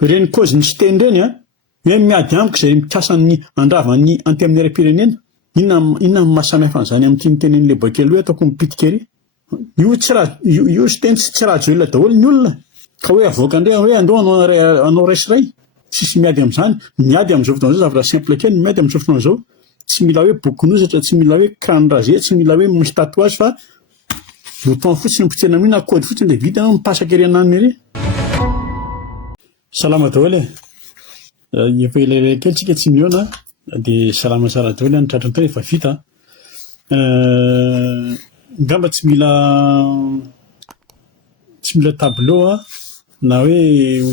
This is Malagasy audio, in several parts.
reny cause ny tsy teny reny hoe miady amiko zay mikasan'ny andravany anty-amin'ny raim-pirenena. Inona mahasamihafa an'izany amin'ny tiany tenen'le bakely hoe ataoko mipitika ery. Io tsy teny tsy raha joelona daholo ny olona ka hoe avoaka indray hoe andao anao raisyray. Tsisy miady amin'izany. Miady amin'izao fotoana zao zavatra simple kely miady amin'izao fotoana zao. Tsy mila hoe boky nosatra, tsy mila hoe crâne rasé, tsy mila hoe misy tatouage fa bouton fotsiny potsena amin'iny na code fotsiny dia vita mipasaka ery ananiny ery. Salama daholo efa elaela kely tsika tsy mihaona dia salama tsara daholo ny tratran'ny tao efa vita. Ngamba tsy mila tableau na hoe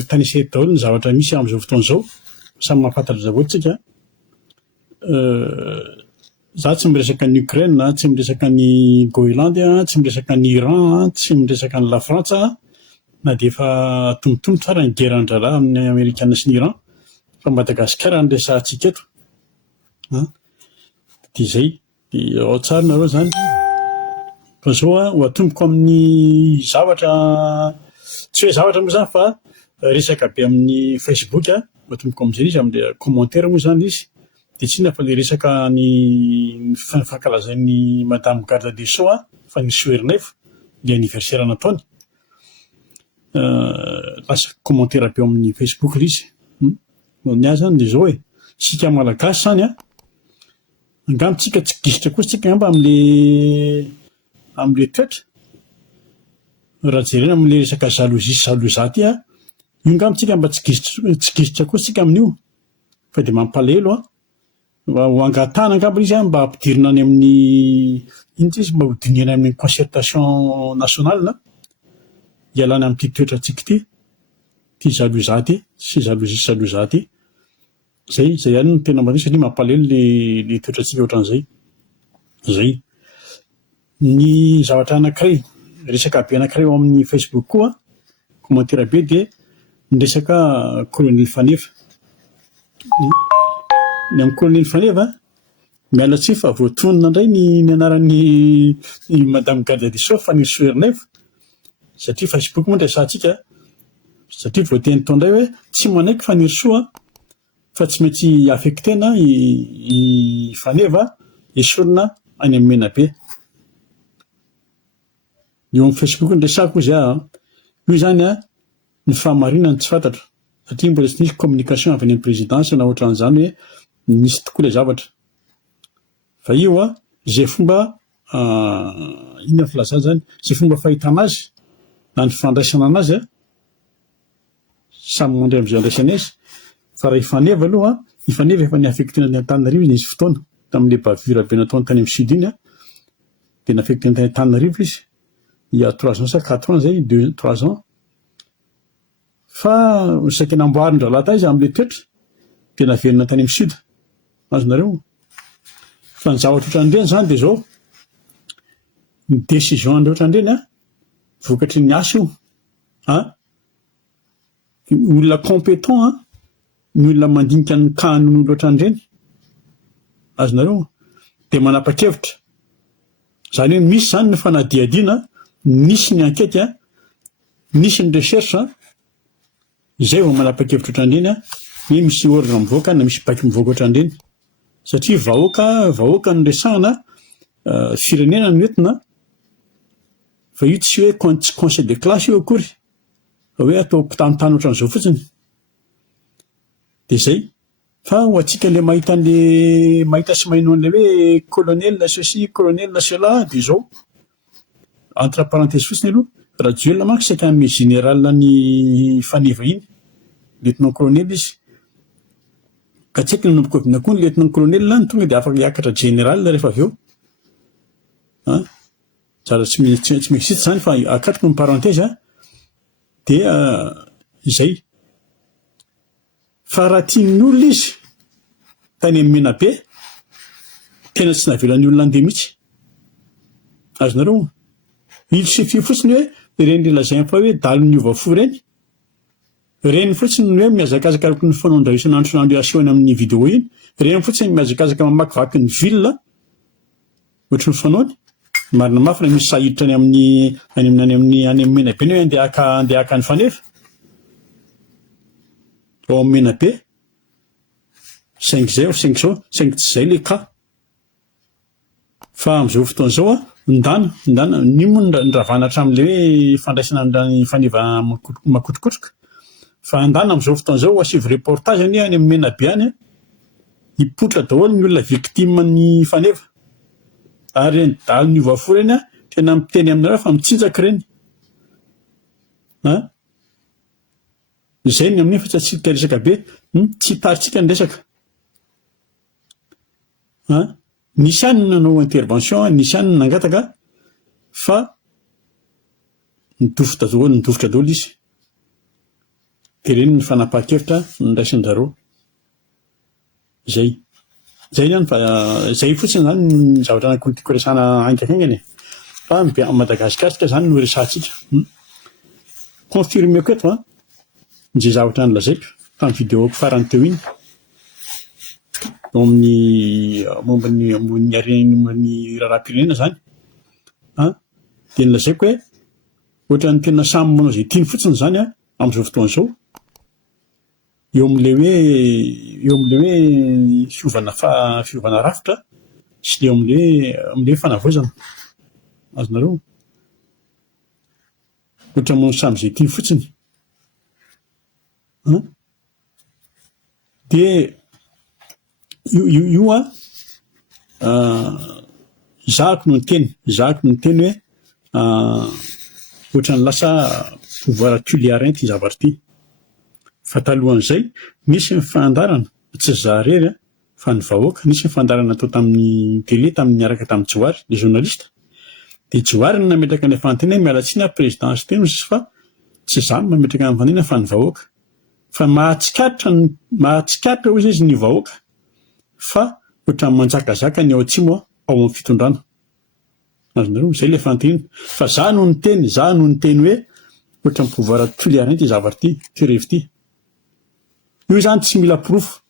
tanisety daholo ny zavatra misy amin'izao fotoana izao, samy mahafantatra daholo tsika. Za tsy miresaka ny Ukraine, tsy miresaka ny Groenland, tsy miresaka ny Iran, tsy miresaka ny La Frantsa, na dia efa tombotombo tsara ny guerre an-draharaha amin'ny Amerikana sy ny Iran, fa Madagasikara no resahantsika eto. Dia izay, dia ao tsara nareo izany. Fa izao ho atomboko amin'ny zavatra, tsy hoe zavatra moa izany fa resaka be amin'ny Facebook, ho atomboko amin'izay izy amin'ny commentaire moa izany izy. Dia tsy inona fa ilay resaka ny fankalazan'ny Madame Garde des Sceaux fa ny Soerinef ilay anniversaire nataony. Lasa commentaire be amin'ny Facebook ilay izy. Ny azy zany dia izao hoe sika malagasy zany angamba tsika tsy gisitra koa tsika angamba amin'ilay toetra. Raha jerena amin'ilay resaka jalousie jaloux ty io angamba tsika mba tsy gisitra koa tsika amin'io fa dia mampalahelo ho angatahana angamba izy mba hampidirina any amin'ny inona izy mba hodinina amin'ny concertation nationale hialana amin'ity toetra tsika ty jaloux ty sy jalousie jaloux ty. Zay ihany no tena matetiky satria mampalahelo ilay toetrantsika ohatran'izay. Zay ny zavatra anankiray, resaka be anankiray ao amin'ny Facebook koa, commentaire be dia ny resaka Colonel Fanefa. Ny amin'ny Colonel Fanefa miala tsia fa voatonona indray ny anaran'ny Madame Garde des Sceaux fa ny Soerinef satria Facebook moa resahantsika, satria voateny tao indray hoe tsy manaiky fa ny Soa fa tsy maintsy affectena i Faneva esorina any amin'ny Menabe. Eo amin'ny Facebook ny resako izy io zany ny fahamarinana tsy fantatro satria mbola tsy nisy communication avy any amin'ny présidence na ohatran'izany hoe nisy tokoa ilay zavatra. Fa io izay fomba inona filazana zany, izay fomba fahitana azy na ny fandraisana anazy samy mandray amin'izay andraisana azy. Fa raha Ifaneva aloha Ifaneva efa niaffectena ny Antananarivo nisy fotoana tamin'ilay bavure be nataony tany amin'ny sud iny dia niaffectena tany Antananarivo izy il y a 3 ans, 4 ans zay, 2-3 ans. Fa saika namboarin-drahalahy tany izy amin'ilay toetra dia naverina tany amin'ny sud. Azonareo? Fa ny zavatra ohatran'ireny zany dia izao, ny décision ny ohatran'ireny vokatry ny asa io. Olona compétent ny olona mandinika ny kahan'olona ohatran'ireny. Azonareo? Dia manapa-kevitra. Izany hoe misy zany ny fanadihadiana, nisy ny enquête, nisy ny recherche, izay vao manapa-kevitra ohatran'ireny hoe misy ordre mivoaka na misy baky mivoaka ohatran'ireny. Satria vahoaka ny resahana firenena no entina, fa io tsy hoe conseil de classe io akory, fa hoe atao mpitanontany ohatran'izao fotsiny. Dia izay, fa ho antsika ilay mahita sy maheno an'ilay hoe colonel ceci, colonel cela, dia izao entre parenthèse fotsiny aloha, raha duel manko saika amin'ny général ny Faneva iny, lieutenant colonel izy. Ka tsy haiko ny nomboka koa ny lieutenant colonel ny tonga dia afaka hiakatra général rehefa avy eo. Zara tsy misy zany fa akatoko ny parenthèse dia izay. Fa raha tian'olona izy tany amin'ny Menabe, tena tsy navelan'ny olona andeha mihitsy. Azonareo? Il suffit fotsiny hoe ireny lazainy fa hoe dalon'ny ovafo ireny. Ireny fotsiny hoe mihazakazaka araka ny fanaondraha isan'andro asehony amin'ny vidéo iny. Ireny fotsiny mihazakazaka mamakivaky ny ville ohatry ny fanaony. Marina mafy misy sahiditra any amin'ny Menabe hoe andeha haka ny Fanefa. ao amin'ny Menabe, saingy zay saingy tsy zay le cas. Fa amin'izao fotoana izao ndana ny moa nravana hatramin'le hoe fandraisana ny faneva makotrokotroka. Fa andana amin'izao fotoana izao asivo reportage any amin'ny Menabe any, hipotra daholo ny olona victime ny faneva. Ary reny daly ny ovafo reny tena miteny aminareo fa mitsinjaka reny. Izay ny amin'iny fa tsy atsika resaka be, tsy taritsika ny resaka. Nisy ihany nanao intervention, nisy ihany nangataka, fa nidofotra daholo izy. Dia ireny ny fanapahan-kevitra niraisan zareo. Zay ihany fa zay fotsiny zany ny zavatra tiako resahana haingahaingana. Fa Madagasikara zany no resahantsika. Confirmeko eto izay zavatra nolazaiko tamin'ny vidéoko farany teo iny. Eo amin'ny momban'ny raharaham-pirenena zany. Dia nolazaiko hoe ohatran'ny tena samy manao izay tiany fotsiny zany amin'izao fotoana izao. Eo amin'le hoe fiovana rafitra sy eo amin'le fanavaozana. Azonareo? Ohatra manao samy izay tiany fotsiny. Dia io zahako no niteny hoe ohatran'ny lasa pouvoir tuliarin ity zavatra ity. Fa talohan'izay nisy ny fandarana tsy zaharery fa ny vahoaka, nisy ny fandarana atao tamin'ny télé miaraka tamin'ny Johary, le journaliste. Dia Johary no nametraka ny fanontaniana mialatsiny présidence teny fa tsy izaho no nametraka ny fanontaniana fa ny vahoaka. Fa mahatsikatra hoy izy ny vahoaka fa ohatran'ny manjakazaka ny ao atsimo ao amin'ny fitondrana. Azonareo, izay ilay fanontaniana. Fa izaho no niteny hoe ohatran'ny pouvoir tuliarin ity zavatra ity, ty revi ity. Io zany tsy mila proof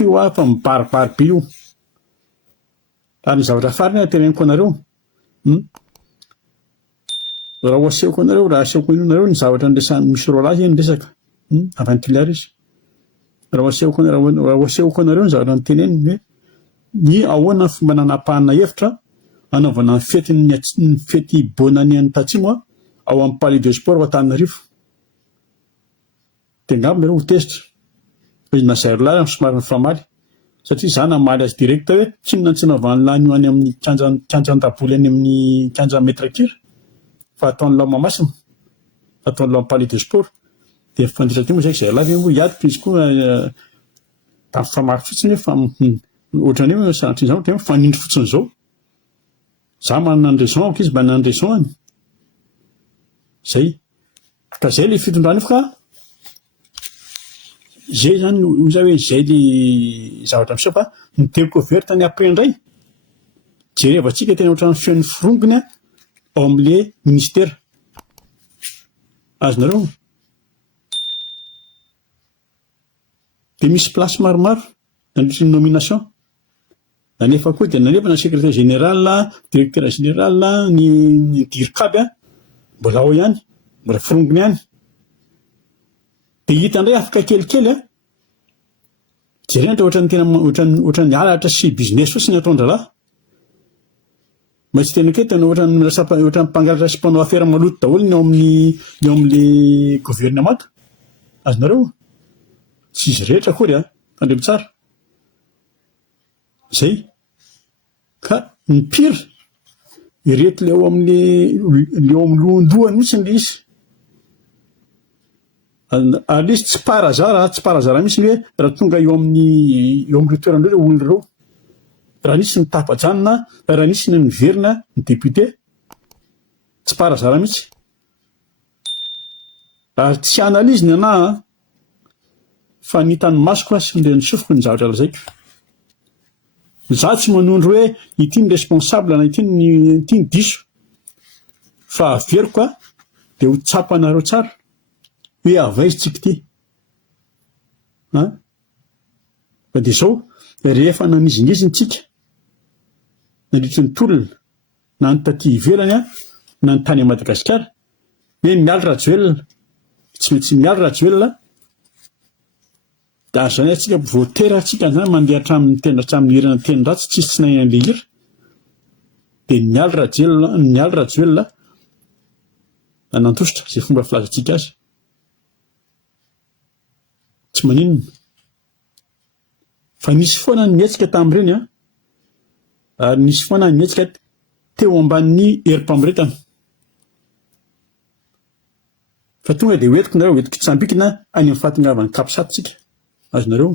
io fa mibaribary be io. Ary ny zavatra farany teneniko anareo, raha asehoko anareo ny zavatra misy rôle azy ny resaka avy ny tuliary izy. Raha asehoko anareo ny zavatra niteneniny hoe ny ahoana ny fomba nanapahana hevitra anaovana ny fety bonany any tatsimo ao amin'ny Palais de Sport ao Antananarivo. Dia angamba ireo ho tezitra. Na Zairolay somary mifamaly satria izaho namaly azy direkta hoe tsy nanovany lany io any amin'ny kianjan-daboly any amin'ny kianja Metrakira fa ataony Lamamasina, ataony Lao Palais de Sport. Dia fandritra ty moa izay Zairolay hoe moa hiady izy koa tamin'ny famaly fotsiny fa ohatrany hoe sanatry izany hoe fanindry fotsiny izao. Izaho manana ny raison ako izy manana ny raison any. Zay. Ka zay ilay fitondrana io ka zay zany hoe zay ilay zavatra miseho fa ny découverte ny après indray. Jerevantsika tena ohatran'ny feon'ny firongony ao amin'le ministère. Azonareo? Dia misy place maromaro nandritra ny nomination. Nanefa koa dia nanefa na secrétaire général, directeur général, ny dirikaby mbola ao ihany, mbola firongony ihany. Dia hita indray afaka kelikely jerena ohatran'ny halatra sy business fotsiny ataon-dralahy. Mba tsy tena ketana ohatran'ny mpangalatra sy mpanao affaire maloto daholo ny ao amin'le gouvernemanta. Azonareo? Tsy izy rehetra akory tandremo tsara. Zay. Ka ny pire ireto le ao amin'ny lohan-dohany mihitsy le izy. Ary izy tsy parazara mihitsy hoe raha tonga eo amin'ny toeran'ireo olona ireo. Raha nisy ny tapajanona, raha nisy ny niverina ny député, tsy parazara mihitsy. Ary tsy analyse ny anahy fa nitany masoko sy ny sofiko ny zavatra lazaiko. Izaho tsy manondro hoe ity ny responsable na ity ny diso. Fa averiko dia ho tsapanareo tsara hoe avaisintsika ity. Fa dia izao rehefa nanizingiziny-tsika nandritry ny tolona na ny taty ivelany na ny tany Madagasikara hoe miala Rajoelina, tsy maintsy miala Rajoelina, Da zany atsika voatera atsika zany mandeha hatramin'ny tenda hatramin'ny hirana teny ratsy tsisy tsy nahay an'le hira. Dia nialy Rajoelina nantosotra izay fomba filazantsika azy. Tsy maninona. Fa nisy foana nietsika tamin'ireny ary nisy foana nietsika teo ambanin'ny herim-pamoretana. Fa tonga dia hoentiko nareo, hoentiko tsambikina any amin'ny fahatongavan'ny Kapisaty tsika. Azonareo,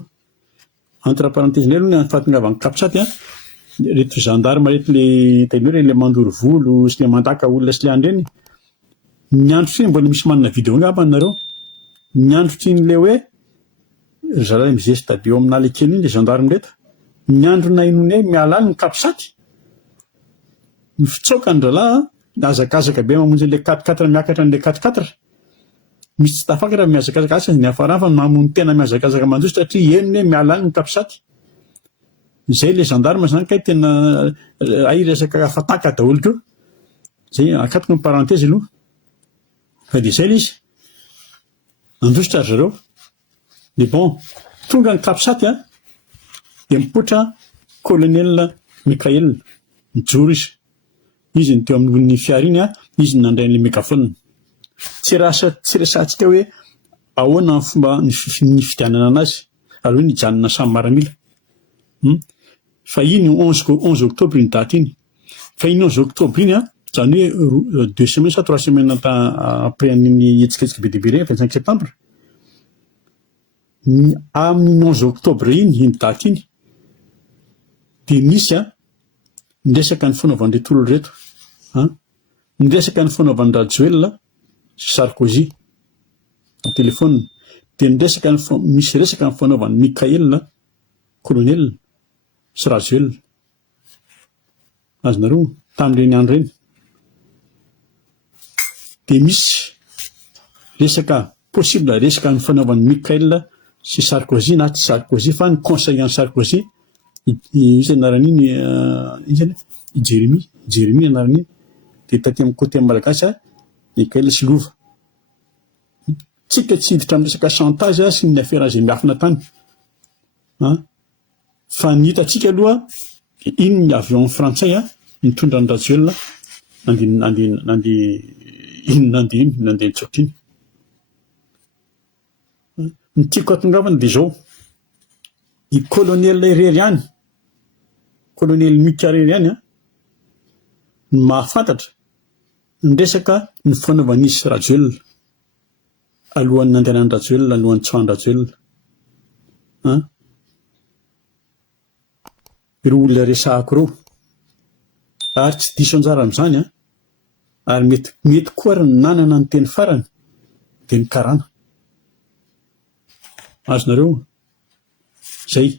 entre parenthèse aloha ny amin'ny fahatongavan'ny Kapisaty reto gendarme reto le mandoro volo sy le mandaka olona sy le andreny. Ny andro tsy mbola misy manana vidéo angamba nareo. Ny andro tsy le hoe zalahy mizesta be eo amin'ny ala kely iny le gendarme reto. Ny andro nahinonay miala any ny Kapisaty. Ny fitsaoka ny ralahy azakazaka be mamonjy le 4x4 miakatra an'le 4x4. Misy tsy tafakatra miazakazaka asa ny hafarana fa mamono tena miazakazaka mandroso satria henony miala any ny Kapisaty. Izay le gendarme zany kay tena resaka fataka daholo keo. Zay akatoko ny parenthèse aloha. Fa dia izay izy. Nandrosotra ry zareo. Dia bon, tonga ny Kapisaty dia mipoitra colonel Mikael mijoro izy. Izy ny teo amin'ny fiara iny izy nandray an'ilay mégaphone. Tsy resahantsika hoe ahoana ny fomba ny fifidianana anazy aloha ny hijanona samy maramila. Fa iny 11 octobre iny date iny. Fa iny 11 octobre iny zany hoe 2 semaines sa 3 semaines après an'iny etsiketsika be dia be 25 septembre. Amin'ny 11 octobre iny date iny dia nisy niresaka ny fanaovan'ireo tolo reto. Niresaka ny fanaovan'ny Rajoelina sy Sarkozy amin'ny telefônina. Dia misy resaka ny fanaovan'ny Mikael colonel sy Rajoelina. Azonareo tamin'ireny andro ireny. Dia misy resaka possible resaka ny fanaovan'ny Mikael sy Sarkozy na tsy Sarkozy fa ny conseillant Sarkozy. Izy anaran'iny Jérémy anaran'iny. Dia taty amin'ny côté malagasy Mikael Silova. Tsika tsy hiditra amin'ny resaka chantage sy ny affaire izay miafina tany. Fa ny hitantsika aloha iny ny avion frantsay mitondra ny Rajoelina nandeha nitsotra iny. Ny tiako atongavana dia izao. I colonel Reriany, colonel Mika Reriany ny mahafantatra ny resaka ny fanaovan'izy sy Rajoelina alohan'ny nandehanan'ny Rajoelina, alohan'ny tsoan'ny Rajoelina. Ireo olona resahako ireo. Ary tsy diso anjara amin'izany ary mety koa ary ny nanana ny teny farany dia ny karana. Azonareo? Zay.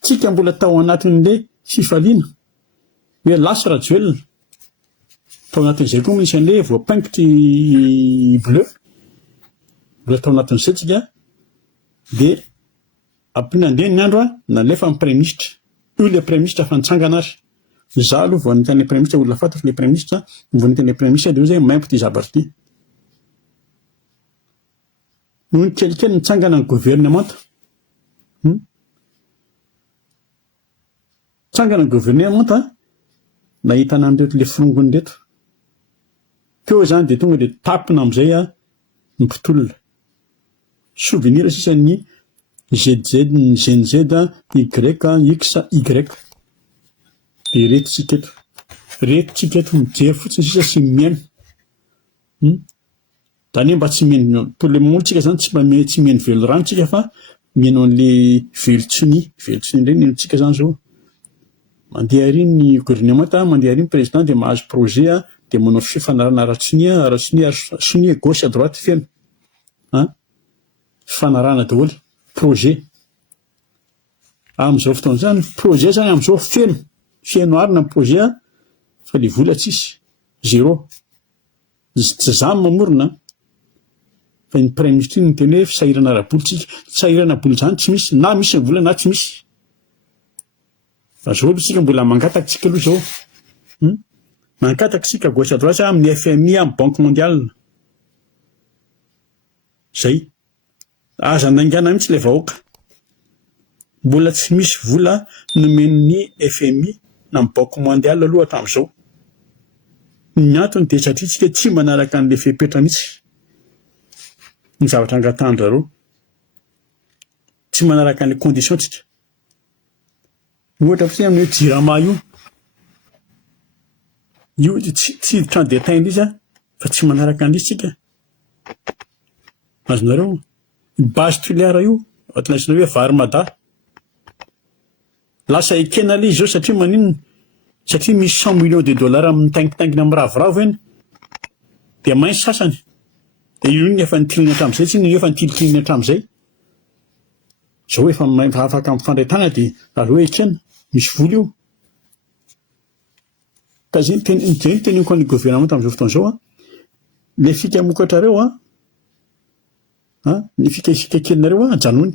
Tsika mbola tao anatin'ilay fifaliana hoe lasa Rajoelina. Tao anatin'izay koa misy an'ilay voapaingitry bleu. Mbola tao anatin'izay tsika. Dia nandeha ny andro nalefa amin'ny premier ministre. Io ilay premier ministre fa nitsangana ary. Izaho aloha vao nitany premier ministre olona fantatro ilay premier ministre vao nitany premier ministre dia hoe maimpo ty zabatra ty. Noho ny kelikely nitsangana ny gouvernemanta. Tsangana ny gouvernemanta nahitana an'ireto ilay filongony reto. Keo zany dia tonga dia tapina amin'izay ny mpitolona. Souvenir sisa ny ZZ, ny GNZ, Y, X, Y. Dia reto tsika eto. Reto tsika eto mijery fotsiny sisa sy miaino. Zany hoe mba tsy miaino, pour le moment tsika zany tsy miaino velo rano tsika fa miaino an'ilay velontsony. Velontsony indray miaino tsika zany zao. Mandeha ary ny gouvernemanta, mandeha ary ny président dia mahazo projet dia manao fifanarana ara-tsonia gauche à droite feno. Fifanarana daholo projet. Amin'izao fotoana izany projet zany amin'izao feno arina ny projet fa ilay vola tsisy. Zéro. Izy tsy zany mamorona. Fa ny premier ministre ny teny hoe fisahirana ara-bolitsika. Fisahirana boly zany tsy misy, na misy ny vola na tsy misy. Fa zao aloha tsika mbola mangataka tsika aloha zao. Mangataka tsika gauche à droite amin'ny FMI, amin'ny Banque mondiale. Zay. aza nangana mihitsy ilay vahoaka. Mbola tsy misy vola nomen'ny FMI na ny Banque mondiale aloha hatramin'izao. Ny antony dia satria tsika tsy manaraka an'ilay fepetra mihitsy ny zavatra angatahana tsy manaraka an'ilay condition tsika. Ohatra fotsiny amin'ny hoe jirama io tsy hiditra ny détail izy fa tsy manaraka an'izy tsika. Azonareo base toliara io atlantsina hoe vary mada lasa ekena ilay izy zao satria maninona? Satria misy 100 millions de dollars mitaingitaingina amin'ny ravoravo eny dia maintsy sasany dia io ny efa nitilina hatramin'izay tsy ny efa nitilitilina hatramin'izay. Zao efa afaka mifandray tana dia raha hoe ekena misy vola io. Ka izay ny teneniko an'ny gouvernement amin'izao fotoana izao ilay fikamokatrareo ny fikasikakelinareo ajanony.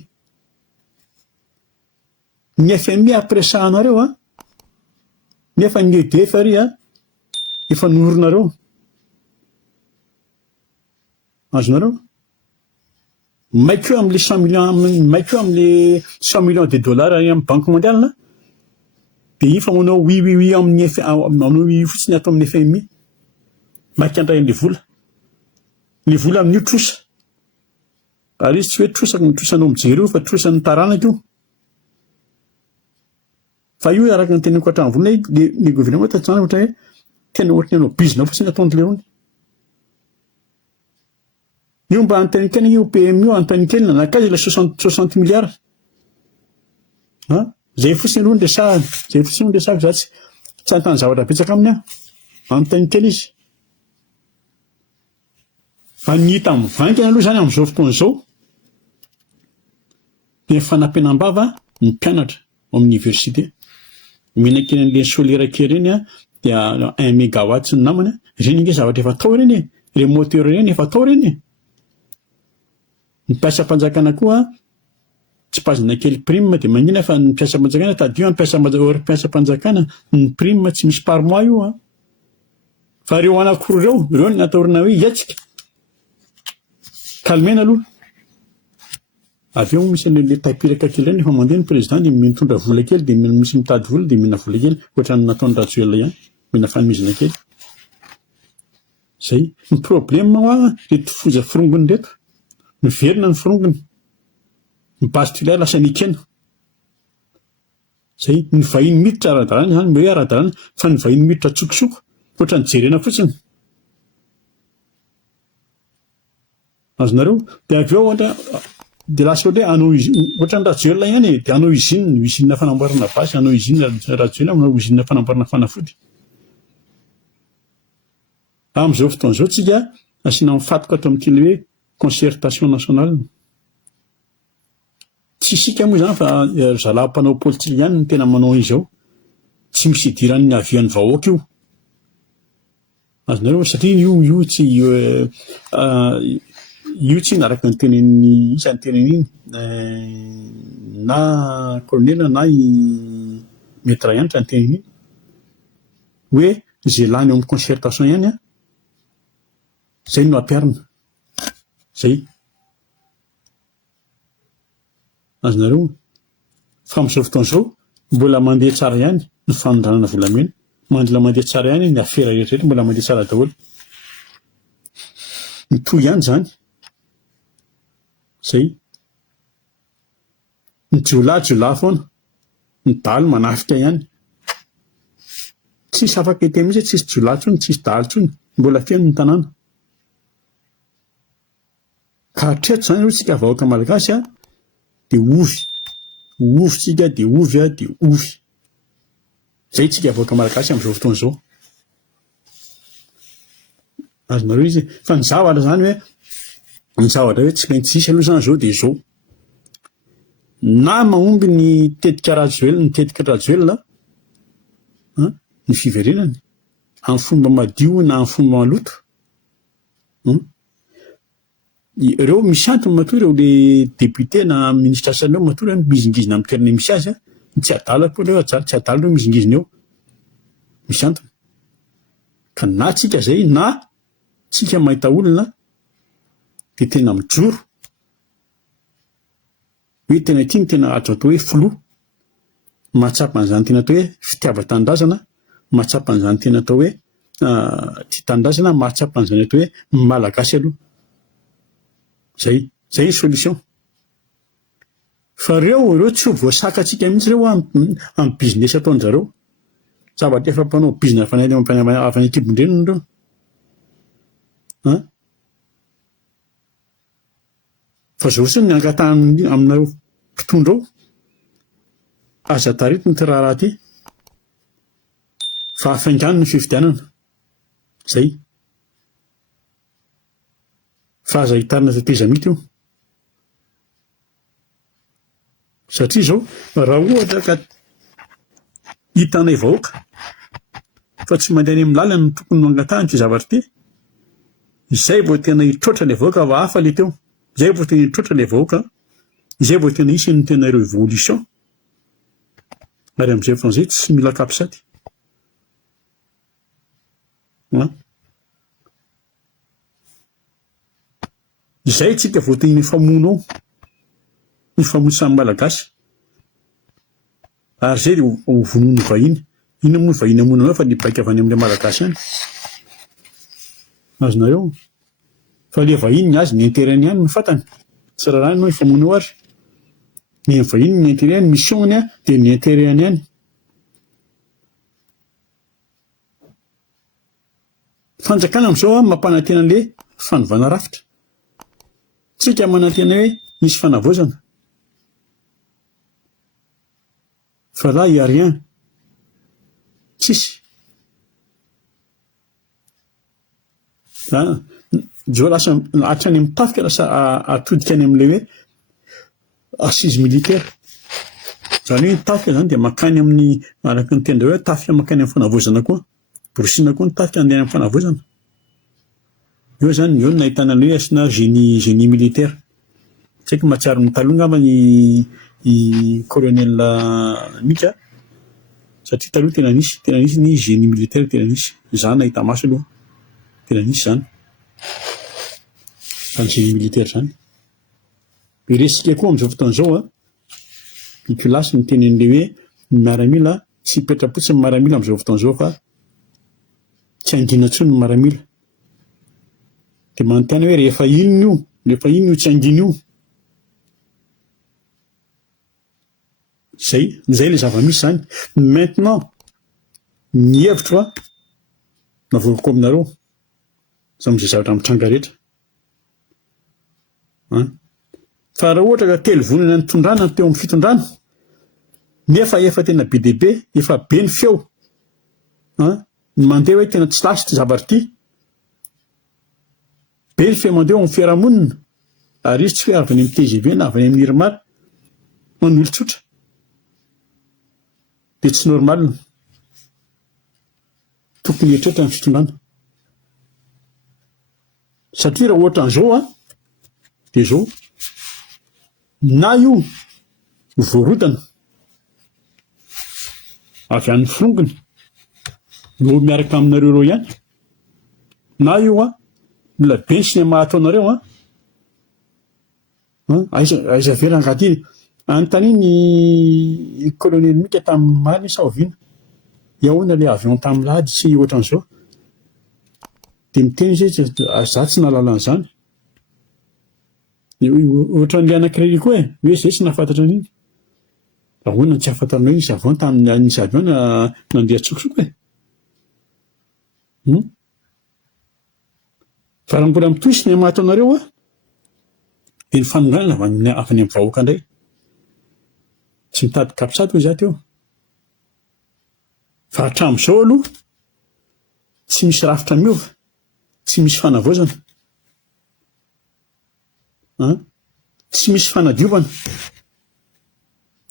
Ny FMI apresahanareo nefa ny EDF ary efa noronareo. Azonareo maikeo amin'ilay 100 millions maikeo amin'ilay 100 millions de dollars amin'ny Banque mondiale dia io fa manao oui amin'ny manao fotsiny atao amin'ny FMI maika andray an'ilay vola. Ilay vola amin'io trosa. Ary izy tsy hoe trosanao mijery io fa trosan'ny taranaka io. Fa io araka ny teneniko hatramin'ny vola ny gouvernement tatsana ohatra hoe tena ohatran'ny hanao bizina fotsiny ataon'ilay rony. Io mba antanikena io PM io antanikena nakaiza ilay 60 milliards. Zay fotsiny aloha ny resahany, zay fotsiny ny resahako za tsy ahitana zavatra betsaka aminy antanikena izy. Fa ny hita amin'ny vankina aloha zany amin'izao fotoana izao dia fanampenam-bava ny mpianatra ao amin'ny université. Mihinan-kena an'ilay solaire kely reny dia 1 mégawatt ny namany ireny nge zavatra efa atao ireny ireny moteur ireny efa atao ireny. Ny mpiasam-panjakana koa tsy pazina kely prime dia manina fa ny mpiasam-panjakana tadio mpiasam-panjakana ny prime tsy misy par mois io fa ireo anankiroa ireo ny ataorina hoe hiatsika kalmena aloha. Avy eo misy an'ilay tapiraka kely ireny efa mandeha ny président dia mitondra vola kely dia misy mitady vola dia mihina vola kely ohatran'ny nataon'ny Rajoelina ihany mihina fanomezana kely. Zay ny problème reto foza firongony reto miverina ny firongony ny base toliara lasa nikena. Zay ny vahiny miditra ara-dalàna zany hoe ara-dalàna fa ny vahiny miditra tsokosoko ohatran'ny jerena fotsiny. Azonareo dia avy eo ohatra dia lasa ohatra hoe anao ohatran'ny Rajoelina ihany dia anao usine fanamboarana basy, anao usine Rajoelina manao usine fanamboarana fanafody. Amin'izao fotoana izao tsika asiana mifatoka ato amin'ity hoe concertation nationale. Tsy isika moa izany fa zalam-panao politika ihany no tena manao izao. Tsy misy idiran'ny avian'ny vahoaka io. Azonareo satria io tsy naraka ny tenen'ny isany tenen'iny na colonel na maître ihany ny tenen'iny hoe izay lany eo amin'ny concertation ihany zay no ampiarina. Zay. Azonareo fa amin'izao fotoana izao mbola mandeha tsara ihany ny fanondranana volamena, mbola mandeha tsara ihany ny afera rehetrarehetra mbola mandeha tsara daholo. Mitohy ihany zany. Zay. Ny jiolahy foana, ny daly manafika ihany. Tsisy afaka hita mihitsy tsisy jiolahy tsony, tsisy daly tsony, mbola feno ny tanàna. Ka hatreto zany aloha tsika vahoaka malagasy dia ovy tsika dia ovy. Zay tsika vahoaka malagasy amin'izao fotoana izao. Azonareo izy fa ny zavatra zany hoe tsy maintsy tsisy aloha zany izao dia izao. Na mahomby ny tetika Rajoelina ny fiverenany amin'ny fomba madio na amin'ny fomba maloto. Ireo misy antony matoa ireo le député na ministra sasany eo matoa mizingizina amin'ny toerana misy azy tsy adala koa ilay tsy adala ireo mizingizina eo. Misy antony. Ka na tsika zay na tsika mahita olona dia tena mijoro hoe tena ity ny tena azo atao hoe filoha, mahatsapa an'izany tena atao hoe fitiava-tanindrazana, mahatsapa an'izany tena atao hoe tia tanindrazana, mahatsapa an'izany atao hoe malagasy aloha. Zay ny solution. Fa ireo tsy ho voasakatsika mihitsy ireo amin'ny business ataon'zareo. Zavatra efa mpanao business avy any an-kibon-dreniny ireo. Fa zao siny ny angatahany aminareo mpitondra ao, aza taretina ty raharaha ty, fa afaingany ny fifidianana. Zay. Fa aza hitarina teteza mity io. Satria zao, raha ohatra ka hitanay vahoaka, fa tsy mandeha any amin'ny lalana no tokony no angatahany ty zavatra ty, izay vao tena hitroatra ilay vahoaka fa hafa le teo. Izay vao tena hitroatra ilay vahoaka, izay vao tena hisy ny tena révolution. Ary amin'izay fotoana izay tsy mila kapisaty. Izay tsika vao tena famono ao, ny famonosan'ny malagasy. Ary izay dia ho vonoiny vahiny. Ino moa vahiny amonao fa nibaika avy any amin'ilay malagasy ihany. Azonareo? Fa ilay vahiny ny azy ny intérêt-ny ihany no fantany. Tsy raha ihany no famono ary. Ny vahiny ny intérêt-ny, mission-ny dia ny intérêt-ny ihany. Fanjakana amin'izao mampanantena an'ilay fanovana rafitra. Tsika manantena hoe misy fanavaozana. Fa là, il n'y a rien. Tsisy. Zao lasa hatrany amin'ny tafika lasa atodika any amin'ilay hoe assise militaire. Izany hoe tafika izany dia makany amin'ny araka ny tendreo hoe tafika makany amin'ny fanavaozana koa. Borosiana koa ny tafika andeha amin'ny fanavaozana. Eo zany eo no nahitana ny hoe asina génie militaire. Tsy haiko mahatsiaro ny taloha ngamba ny colonel Mika, satria taloha tena nisy ny génie militaire, tena nisy. Izany nahita maso aloha. Tena nisy izany. Izany génie militaire izany. Iresika koa amin'izao fotoana izao ny kilasy ny tenin'ilay hoe ny miaramila tsy hipetra-potsiny ny miaramila amin'izao fotoana izao fa tsy angina intsony ny miaramila. Dia manontany hoe rehefa inona io tsy angina io. Zay ilay zava-misy izany. Maintenant, ny hevitro navoroko aminareo amin'izay zavatra mitranga rehetra. Fa raha ohatra ka telo vonana ny tondrana teo amin'ny fitondrana, nefa efa tena be dia be, efa be ny feo, ny mandeha hoe tena tsy lasy ty zavatra ty, be ny feo mandeha amin'ny fiarahamonina, ary izy tsy hoe avy any amin'ny TGV na avy any amin'ny Irmara, ny olon-tsotra. Dia tsy normalina. Tokony hieritreritra ny fitondrana. Satria raha ohatra an'izao dia izao, na io voarodana avy an'ny firongony no miaraka aminareo ireo ihany, na io mila be ny sinema ataonareo aiza vera angaty anontany ny colonel Mika tamin'ny maly sa oviana, iahoana ilay avion tamin'ny lahady sy ohatran'izao. Dia miteny izy za tsy nahalala an'izany. Ohatran'ilay anankiray koa hoe izay tsy nahafantatra an'iny. Ahoana tsy ahafantaranao izy avy ao tamin'ny avion nandeha tsokosoko e. Fa raha mbola mitohy sinema ataonareo dia ny fanonganana avy any amin'ny vahoaka indray. Tsy mitady kapisady hoy izato eo. Fa hatramin'izao aloha tsy misy rafitra miova, tsy misy fanavaozana, tsy misy fanadiovana.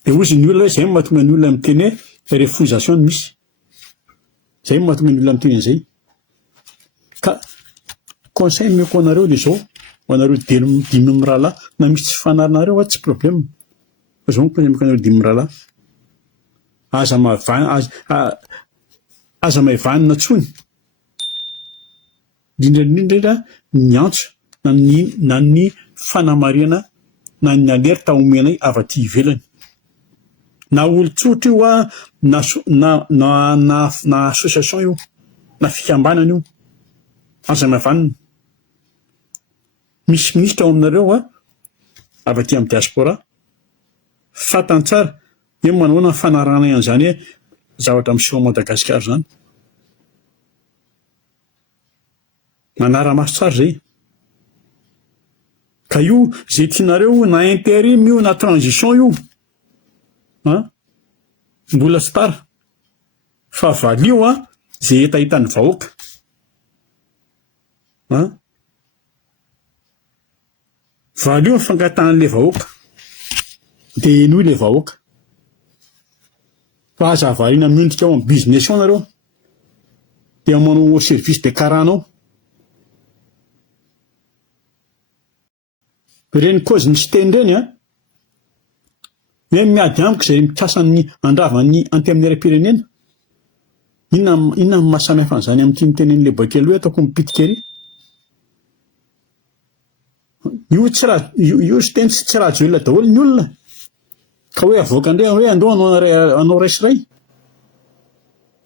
Dia hozy ny olona hoe izay mahatonga ny olona miteny hoe refoulisation no misy. Izay mahatonga ny olona miteny an'izay. Ka conseil meko anareo dia izao, ho anareo dimy amin'ny rahalahy, na misy tsy fanahinareo tsy problème. Fa izao conseil meko anareo dimy amin'ny rahalahy. Aza mahevanina tsony. Indrindra ny antso na ny fanamarihana na ny alery taomenay afaty ivelany. Na olon-tsotra io na association io, na fikambanana io, aza mavanina. Misy ministra ao aminareo afaty amin'ny diaspora. Fatantsara, io manahoana ny fanarahana an'izany hoe zavatra miseho Madagasikara zany. Manara-maso tsara zay. Ka io zay tianareo na intérim io na transition io, mbola tsy tara. Fa valio zay etahitan'ny vahoaka. Valio ny fangatahan'ilay vahoaka. Dia enoy ilay vahoaka. Fa aza avariana mindrika ao amin'ny business ao nareo. Dia manao service de caranao. Reny cause ny tsy teny reny hoe miady amiko izay mikasa ny andravany antenimieram-pirenena. Inona ny mahasamihafa an'izany amin'ity mitenen'ilay bakelo hoe ataoko mipitika ery. Io tsy teny tsy ratsy olona daholo ny olona. Ka hoe avoaka indray hoe andao anao raisyray.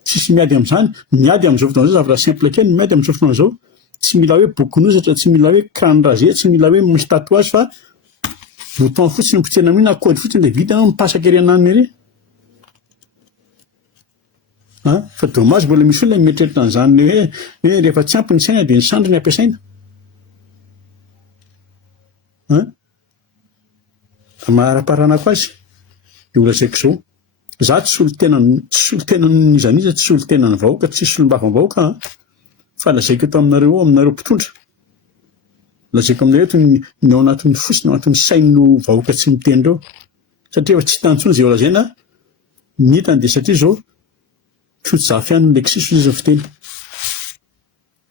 Tsisy miady amin'izany. Miady amin'izao fotoana izao zavatra simple kely miady amin'izao fotoana izao. Tsy mila hoe bokonosatra, tsy mila hoe crâne rasé, tsy mila hoe misy tatouage fa bouton fotsiny ny potsena amin'iny na code fotsiny dia vita mipasaka ery ananiny ery. Fa dommage mbola misy olona mieritreritra an'izany hoe rehefa tsy ampy ny saina dia ny sandry ny ampiasaina. Maharaparanako azy dia olazaiko izao. Za tsy solon-tenan'iza, tsy solon-tenan'ny vahoaka, tsy solom-bavambahoaka fa lazaiko eto aminareo mpitondra. Lazaiko aminareo eto ny ao anatin'ny fosiny, ao anatin'ny sain'ny vahoaka tsy miteny ireo. Satria efa tsy hitany intsony izay lazaina ny hitany dia satria izao foto-zafy ihany ny lekisisy izy fiteny.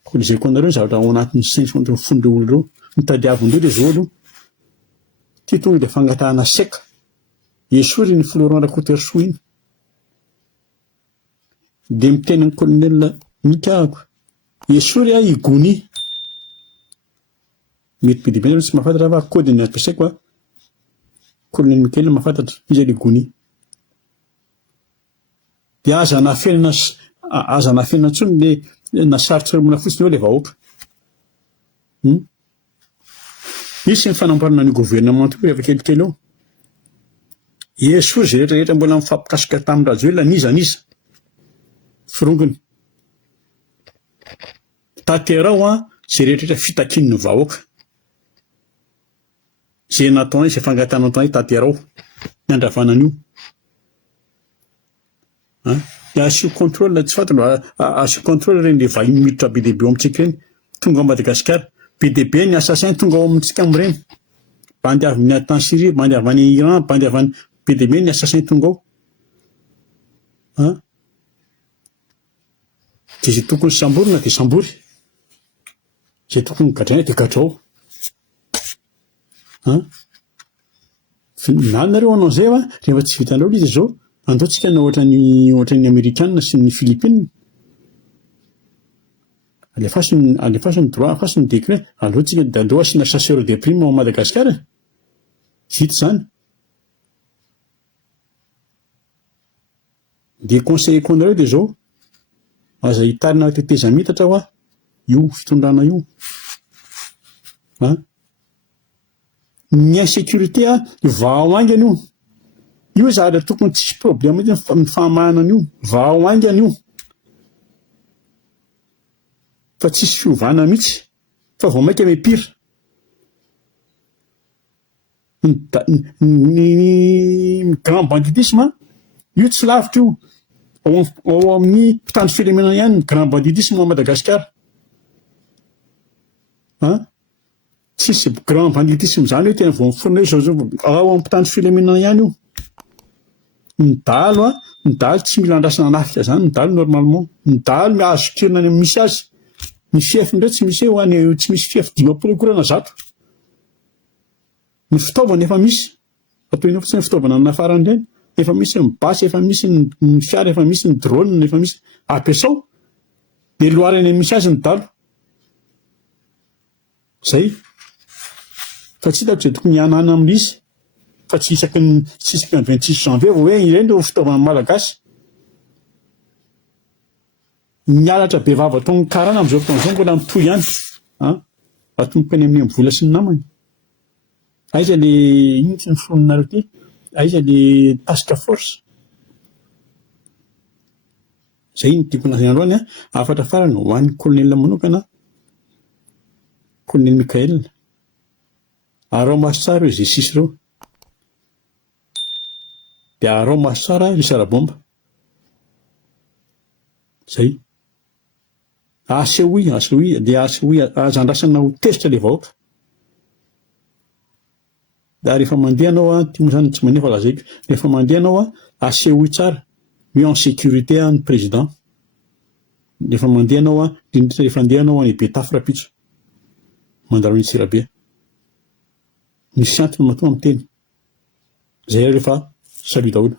Koa lazaiko aminareo ny zavatra ao anatin'ny sainy sy ny fonon'ireo olona ireo. Mitadiavin-dreo dia izao aloha. Ty tonga dia fangatahana seka. Esory ny Florent Rakotoerso iny. Dia miteny ny colonel Mikahako. Esory igony. Mety be dia be tsy mahafantatra fa kody ny ampiasaiko colonel Mikael mahafantatra izy igony. Dia aza nafenana intsony ilay nasarotra romona fotsiny eo ilay vahoaka. Misy ny fanambarana ny gouvernement io rehefa kelikely eo. Esory izay rehetrarehetra mbola mifampikasoka tamin'ny Rajoelina niza. Firongony. Tanterao izay rehetrarehetra fitakian'ny vahoaka. Izay natao izay fangatana natao tanterao ny andravanana io. Asio contrôle tsy fantatra asio contrôle ireny ilay vahiny miditra be dia be ao amintsika ireny tonga ao Madagasikara. Be dia be ny assassin tonga ao amintsika amin'ireny. Bandy avy ny tany Syrie, bandy avy any Iran, bandy avy any be dia be ny assassin tonga ao. Dia izay tokony samborina dia sambory. Izay tokony gadraina dia gadrao. Na nareo anao izay rehefa tsy vitanareo ilay izy izao andaontsika na ohatran'ny Amerikanina sy ny Filipina. Alefaso ny droit, afaso ny décret, aleotsika dia aleo asiana chasseur de prime ao Madagasikara. Vita izany. Dia conseilleko anareo dia izao. Aza hitarina teteza mitatra io fitondrana io. Ny insécurité vao aingana io. Io zavatra tokony tsisy problème ny fahamahanana io. Vao aingana io. Fa tsisy fiovana mihitsy. Fa vao maika mipira. Ny grand banditisme io tsy lavitra io. Ao amin'ny mpitandro filaminana ihany ny grand banditisme ao Madagasikara. Tsisy grand banditisme izany hoe tena vao miforona ao amin'ny mpitandro filaminana ihany io. Ny dalo tsy mila andrasana nafika izany ny dalo normalement. Ny dalo azo kirina any misy azy. Ny fiefindreo tsy misy hoe tsy misy fiefy 10 zato. Ny fitaovana efa misy. Atoina fotsiny ny fitaovana nafarany ireny. Efa misy ny basy, efa misy ny fiara, efa misy ny drone, efa misy ampiasao. Dia loharany misy azy ny dalo. Zay. Fa tsy hitako izay tokony hianana amin'izy. fa tsy isaky ny 26 janvier hoe ireny no fitaovana malagasy. Mialatra be vava tony karana am'izao fotoana mbola mitohy ihany. Atomboka any amin'ny vola sy ny namany. Aiza le ino tsy niforonareo ty? Aiza le task force? Zay ny tiako lazaina androany afatra farany ho an'ny colonel manokana, colonel Mikael. Arao maso tsara ireo G6 ireo. Dia arao maso tsara ry sarabomba. Zay. Asehoy dia asehoy azandrasana ho tezitra le vahoaka. Da rehefa mandeha anao ty moa zany tsy manefa lazaiko. Rehefa mandeha anao asehoy tsara, mis en sécurité ny président. Rehefa mandeha anao rehefa andeha anao any Betafy Rapitso. Mandarao Antsirabe. Misy antony matoa amin'ny teny. Zay rehefa salut daholo.